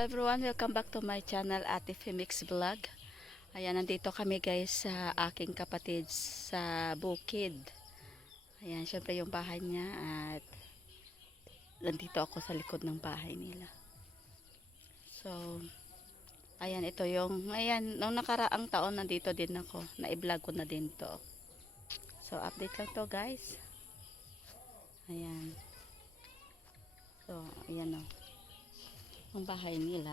Hello everyone, welcome back to my channel Ate Femix Vlog. Ayan, nandito kami guys sa aking kapatid sa Bukid. Ayan, syempre yung bahay niya at nandito ako sa likod ng bahay nila. So, ayan, ito yung, ayan, nung nakaraang taon nandito din ako. Na-vlog ko na din to. So, update lang to guys. Ayan. So, ayan o. Ang bahay nila.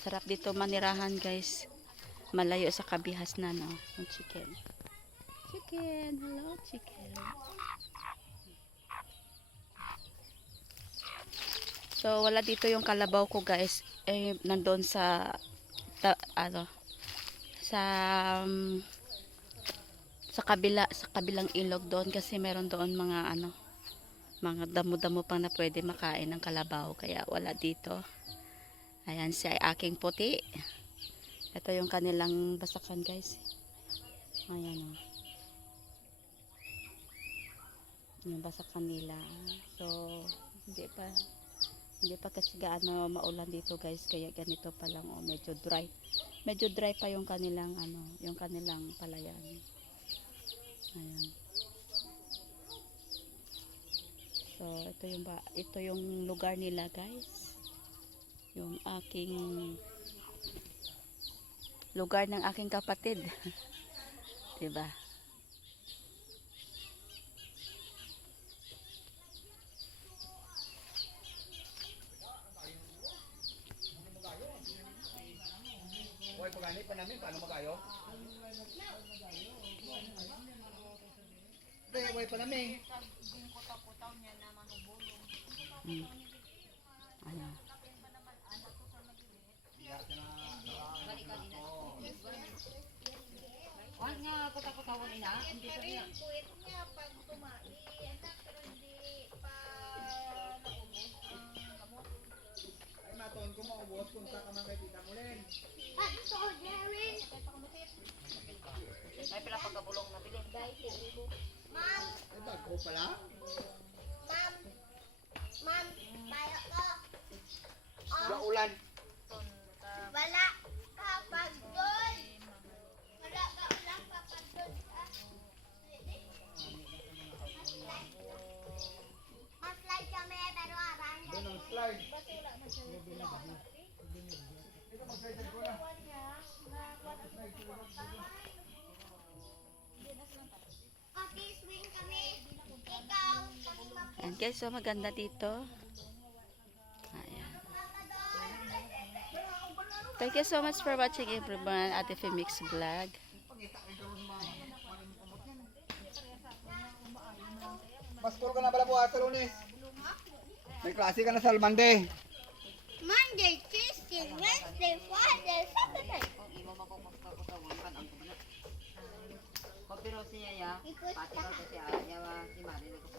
Sarap dito manirahan guys. Malayo sa kabihas na no. Yung chicken. Chicken. Hello chicken. So wala dito yung kalabaw ko guys. Eh nandoon sa ta, ano sa um, sa kabila sa kabilang ilog doon kasi meron doon mga ano mga damo-damo pang na pwede makain ng kalabaw kaya wala dito. Ayan siya ay aking puti. Ito yung kanilang basakan guys. Ayan o yung basakan nila. So hindi pa hindi pa kasi gaano maulan dito guys. Kaya ganito pa lang oh, medyo dry. Medyo dry pa yung kanilang ano yung kanilang palayan. Ayan So, ito yung ba ito yung lugar nila, guys. Yung aking lugar ng aking kapatid. 'Di ba? Hoy, pagani pa namin, paano magayo? Hoy pa namin. Mm. Ayan. Wag nga kuta-kutawan ina, hindi sa niya. Puwit niya pag tumahi, anak, pero hindi pa naubos ang gamot. Ay, maton ko maubos, punta ka man kay Tita Mulen. Ah, gusto ko, Jerry! Ay pala pagkabulong na bilin. Ma'am! Bago pala. Ma'am! Ma'am! Tayo ko! Sa ulan. Wala ka pag doon! Wala ka ulang pa pag doon ka. Mas-slide kami, pero arang Doon ang slide. Ito, mag-slide ko na. Okay, swing kami. Ikaw, pag mapit Ayan guys, so maganda dito. Ayan. Thank you so much for watching everyone at the Femix Vlog. Pastor ka na pala po ata lunes. May klase ka na sa Almande. Monday, Tuesday, Wednesday, Friday, Saturday. Kopiro siya ya. Pati ko siya ya si Mari